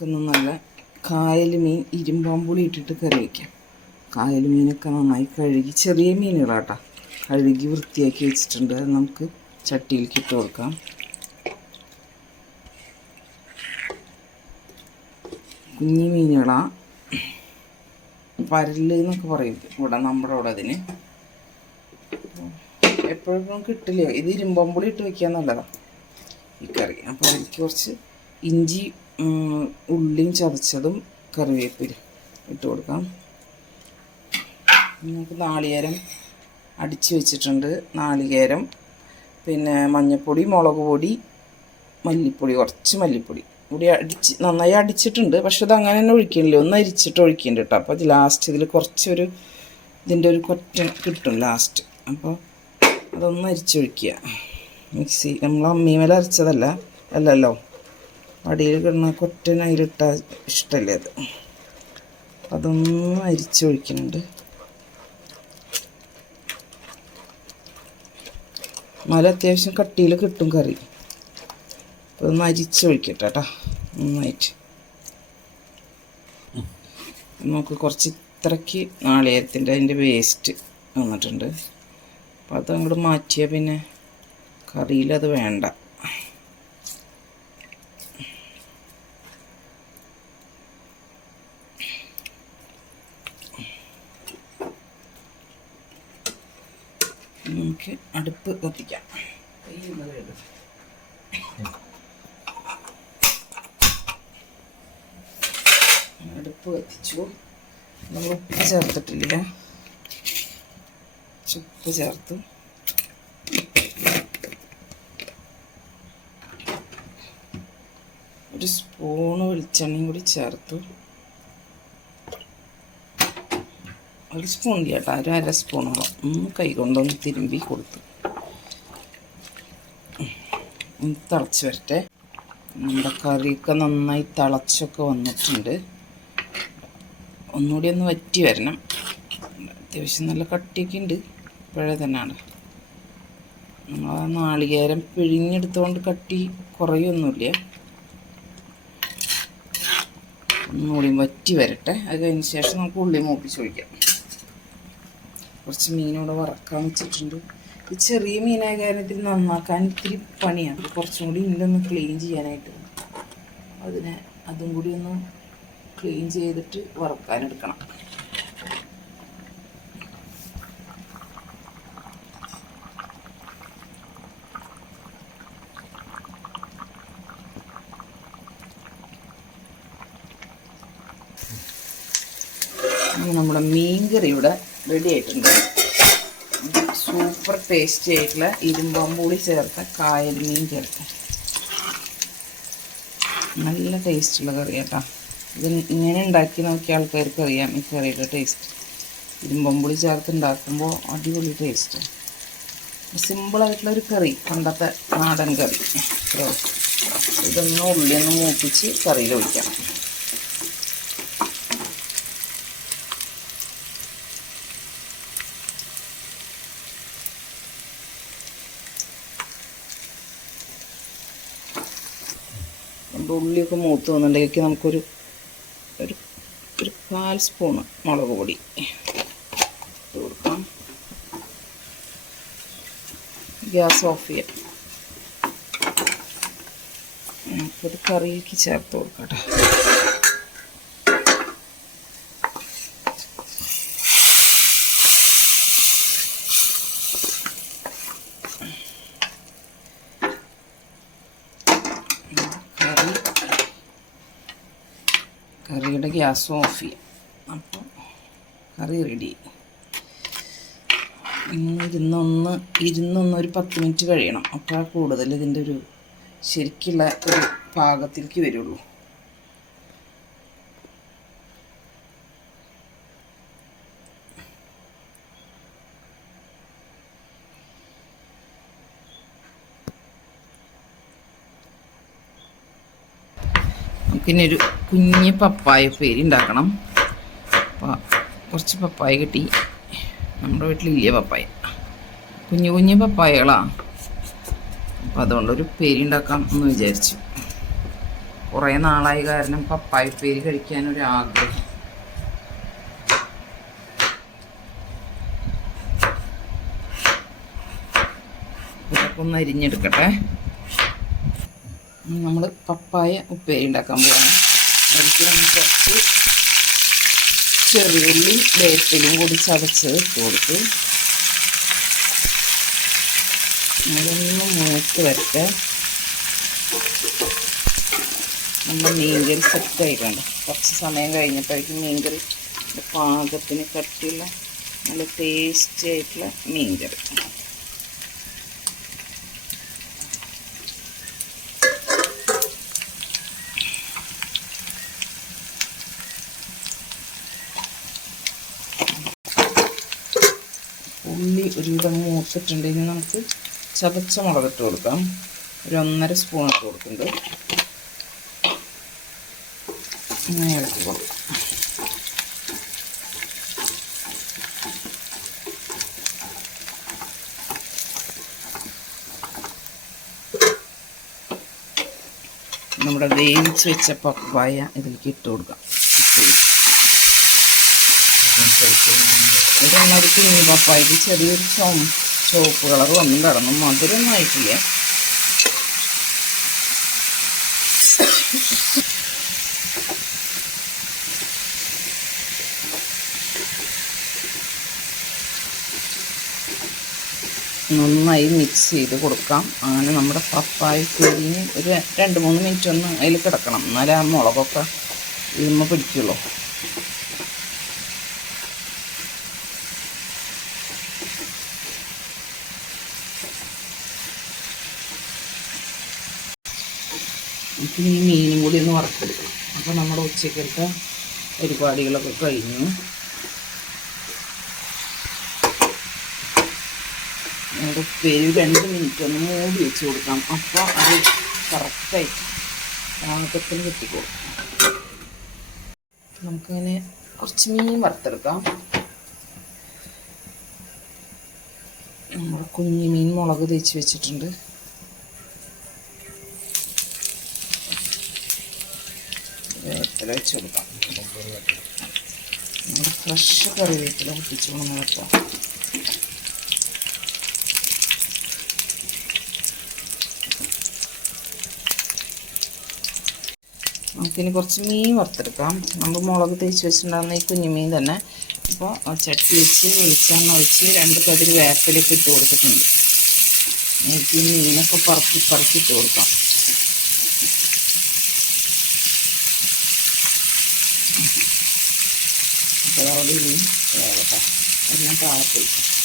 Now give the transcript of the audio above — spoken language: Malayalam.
നമുക്കൊന്ന് നല്ല കായൽ മീൻ ഇരുമ്പാമ്പുളി ഇട്ടിട്ട് കറി വയ്ക്കാം കായൽ മീനൊക്കെ നന്നായി കഴുകി ചെറിയ മീനുകളാട്ടോ. കഴുകി വൃത്തിയാക്കി വെച്ചിട്ടുണ്ട്. അത് നമുക്ക് ചട്ടിയിലേക്ക് ഇട്ട് കൊടുക്കാം. കുഞ്ഞി മീനുകളാ. പരൽ എന്നൊക്കെ പറയും. ഇവിടെ നമ്മുടെ അവിടെ അതിന്. എപ്പോഴും കിട്ടില്ല. ഇത് ഇരുമ്പമ്പുളി ഇട്ട് വെക്കാൻ നല്ലതാണ് ഈ കറി. അപ്പോൾ എനിക്ക് കുറച്ച് ഇഞ്ചി ഉള്ളിയും ചതച്ചതും കറിവേപ്പില ഇട്ട് കൊടുക്കാം. നമുക്ക് നാളികേരം അടിച്ച് വെച്ചിട്ടുണ്ട്. നാളികേരം പിന്നെ മഞ്ഞൾപ്പൊടി മുളക് പൊടി മല്ലിപ്പൊടി കുറച്ച് മല്ലിപ്പൊടി. കൂടി അടിച്ച് നന്നായി അടിച്ചിട്ടുണ്ട്. പക്ഷെ ഇത് അങ്ങനെ തന്നെ ഒഴിക്കണില്ല ഒന്ന് അരിച്ചിട്ട് ഒഴിക്കുന്നുണ്ട് കേട്ടോ അപ്പോൾ ലാസ്റ്റ് ഇതിൽ കുറച്ചൊരു ഇതിന്റെ ഒരു കൊറ്റ കിട്ടും ലാസ്റ്റ് അപ്പോൾ അതൊന്ന് അരിച്ചൊഴിക്കുക. മിക്സി നമ്മൾ അമ്മീമേലരച്ചതല്ല അല്ലല്ലോ? അടിയിൽ കിടന്ന കൊറ്റൻ അതിലിട്ടാൽ ഇഷ്ടമല്ലേ അത്? അതൊന്നും അരിച്ചൊഴിക്കുന്നുണ്ട് മല അത്യാവശ്യം കട്ടിയിൽ കിട്ടും കറി. അതൊന്ന് അരിച്ചൊഴിക്കട്ടെ കേട്ടോ നന്നായിട്ട്. നമുക്ക് കുറച്ച് ഇത്രയ്ക്ക് നാളികേരത്തിന്റെ അതിന്റെ വേസ്റ്റ് വന്നിട്ടുണ്ട്. അപ്പോൾ അത് അങ്ങോട്ട് മാറ്റിയാൽ പിന്നെ കറിയിലത് വേണ്ട. നമുക്ക് അടുപ്പ് കത്തിക്കാം അടുപ്പ് കത്തിച്ചു നമ്മൾ ഉപ്പ് ചേർത്തിട്ടില്ല? ഉപ്പ് ചേർത്ത്. ഒരു സ്പൂണ് വെളിച്ചെണ്ണയും കൂടി ചേർത്തു. ഒരു സ്പൂൺ ചേട്ടാ ഒരു അര സ്പൂണോളം. കൈ കൊണ്ടൊന്ന് തിരുമ്പി കൊടുത്തു. തിളച്ച് വരട്ടെ. നമ്മുടെ കറിയൊക്കെ നന്നായി തിളച്ചൊക്കെ വന്നിട്ടുണ്ട്. ഒന്നുകൂടി ഒന്ന് വറ്റി വരണം. അത്യാവശ്യം നല്ല കട്ടിയൊക്കെ ഉണ്ട്. ഇപ്പോഴേ തന്നെയാണ്. നമ്മൾ ആ നാളികേരം പിഴിഞ്ഞെടുത്തുകൊണ്ട് കട്ടി കുറയൊന്നുമില്ല. ഒന്നുകൂടി വറ്റി വരട്ടെ. അത് കഴിഞ്ഞ ശേഷം നമുക്ക് ഉള്ളി മൂപ്പിച്ച് ഒഴിക്കാം. കുറച്ച് മീനോടെ വറക്കാൻ വെച്ചിട്ടുണ്ട്. ഈ ചെറിയ മീനായ കാര്യത്തിൽ നന്നാക്കാൻ ഇത്തിരി പണിയാണ് കുറച്ചും കൂടി ഇന്നൊന്ന് ക്ലീൻ ചെയ്യാനായിട്ട്. അതിനെ അതും കൂടി ഒന്ന് ക്ലീൻ ചെയ്തിട്ട് വറക്കാനെടുക്കണം നമ്മുടെ മീൻ കറി ഇവിടെ റെഡി ആയിട്ടുണ്ട് സൂപ്പർ ടേസ്റ്റി ആയിട്ടുള്ള ഇരുമ്പമ്പൂളി ചേർത്ത കായൽ മീൻ ചേർത്ത. നല്ല ടേസ്റ്റുള്ള കറി കേട്ടോ. ഇത് ഇങ്ങനെ ഉണ്ടാക്കി നോക്കിയ ആൾക്കാർക്ക് അറിയാം ഈ കറിയുടെ ടേസ്റ്റ് ഇരുമ്പമ്പുളി ചേർത്ത് ഉണ്ടാക്കുമ്പോൾ അടിപൊളി ടേസ്റ്റ് സിമ്പിളായിട്ടുള്ള ഒരു കറി പണ്ടത്തെ നാടൻ കറി. ഇതൊന്ന് ഉള്ളിയൊന്ന് മൂപ്പിച്ച് കറിയിൽ ഒഴിക്കാം. നമ്മുടെ ഉള്ളിയൊക്കെ മൂത്ത് വന്നിട്ടുണ്ടെങ്കിൽ നമുക്കൊരു ഒരു ഒരു കാൽ സ്പൂണ് മുളക് പൊടി ഇട്ട് കൊടുക്കാം. ഗ്യാസ് ഓഫ് ചെയ്യാം. നമുക്കൊരു കറിയിലേക്ക് ചേർത്ത് കൊടുക്കട്ടെ കറി കറിയുടെ ഗ്യാസ് ഓഫ് ചെയ്യാം. അപ്പോൾ കറി റെഡി ഇരുന്നൊന്ന് ഇരുന്നൊന്ന് ഒരു പത്ത് മിനിറ്റ് കഴിയണം. അപ്പോൾ കൂടുതൽ ഇതിന്റെ ഒരു ശരിക്കുള്ള ഒരു പാകത്തിലേക്ക് വരുള്ളൂ. നമുക്കിനി ഒരു കുഞ്ഞ് പപ്പായ പേരി ഉണ്ടാക്കണം. കുറച്ച് പപ്പായ കിട്ടി. നമ്മുടെ വീട്ടിലില്ല പപ്പായ. കുഞ്ഞു കുഞ്ഞു പപ്പായകളാണ് അപ്പോൾ അതുകൊണ്ടൊരു പേരി ഉണ്ടാക്കാം എന്ന് വിചാരിച്ചു. കുറേ നാളായി കാരണം പപ്പായപ്പേരി കഴിക്കാൻ ഒരു ആഗ്രഹം. ഇതൊക്കെ ഒന്ന് അരിഞ്ഞെടുക്കട്ടെ. നമ്മൾ പപ്പായ ഉപ്പേരി ഉണ്ടാക്കാൻ പോവാണ്. അതിലേക്ക് നമ്മൾ കുറച്ച് ചെറിയുള്ളി വേപ്പിലും കൂടി ചതച്ച് ഇട്ട് കൊടുത്ത് മൂത്ത് വരട്ടെ. നമ്മൾ മീൻകറി സെറ്റ് ആയിട്ടുണ്ട്. കുറച്ച് സമയം കഴിഞ്ഞപ്പോഴേക്കും മീൻകറി പാകത്തിന് കട്ടിയുള്ള നല്ല ടേസ്റ്റി ആയിട്ടുള്ള മീൻകറി ഉള്ളി ഒരുവിധം മൂത്തിട്ടുണ്ട്. ഇനി നമുക്ക് ചതച്ച മുളകിട്ട് കൊടുക്കാം. ഒരു ഒന്നര സ്പൂൺ ഇട്ട് കൊടുക്കുന്നുണ്ട് ഇങ്ങനെ ഇളക്കി കൊടുക്കാം. നമ്മുടെ വേവിച്ച് വെച്ച പപ്പായ ഇതിലേക്ക് ഇട്ട് കൊടുക്കാം. ഇതൊന്നൊരു കുഞ്ഞു പപ്പായക്ക് ചെറിയൊരു ചോ ചുവപ്പ് കളർ വന്നും കടന്നു മധുരമൊന്നും ആയിട്ടില്ല നന്നായി മിക്സ് ചെയ്ത് കൊടുക്കാം. അങ്ങനെ നമ്മുടെ പപ്പായ പൊരിഞ്ഞ് ഒരു രണ്ട് മൂന്ന് മിനിറ്റ് ഒന്ന് അതിൽ കിടക്കണം. എന്നാലേ ആ മുളകൊക്കെ ഇരുമ്പ് പിടിക്കുള്ളൂ. നമുക്ക് ഈ മീനും കൂടി ഒന്ന് വറുത്തെടുക്കണം. അപ്പോൾ നമ്മുടെ ഉച്ചക്കലത്തെ പരിപാടികളൊക്കെ കഴിഞ്ഞു. നമ്മുടെ ഉപ്പേരി രണ്ട് മിനിറ്റ് ഒന്ന് മൂടി വെച്ച് കൊടുക്കാം അപ്പോൾ അത് കറക്റ്റായിട്ട് പാകത്തിന് കിട്ടിക്കോളും നമുക്കിങ്ങനെ കുറച്ച് മീൻ വറുത്തെടുക്കാം. കുഞ്ഞു മീൻ മുളക് തേച്ച് വെച്ചിട്ടുണ്ട്. വേപ്പില വെച്ച് കൊടുക്കാം. നമ്മുടെ ഫ്രഷ് കറിവേപ്പില പൊട്ടിച്ച് വെക്കാം നമുക്കിനി കുറച്ച് മീൻ വറുത്തെടുക്കാം. നമ്മൾ മുളക് തേച്ച് വെച്ചിട്ടുണ്ടാകുന്ന ഈ കുഞ്ഞു മീൻ തന്നെ അപ്പോൾ ചട്ടി വെച്ച് വെളിച്ചെണ്ണ ഒഴിച്ച് രണ്ട് കതിരി വേപ്പിലൊക്കെ ഇട്ട് കൊടുത്തിട്ടുണ്ട്. എനിക്ക് മീനൊക്കെ പറക്കി പറക്കി ഇട്ട് കൊടുക്കാം. അപ്പോൾ അവിടെ ഇനി വേവട്ടെ എല്ലാം വയ്ക്കും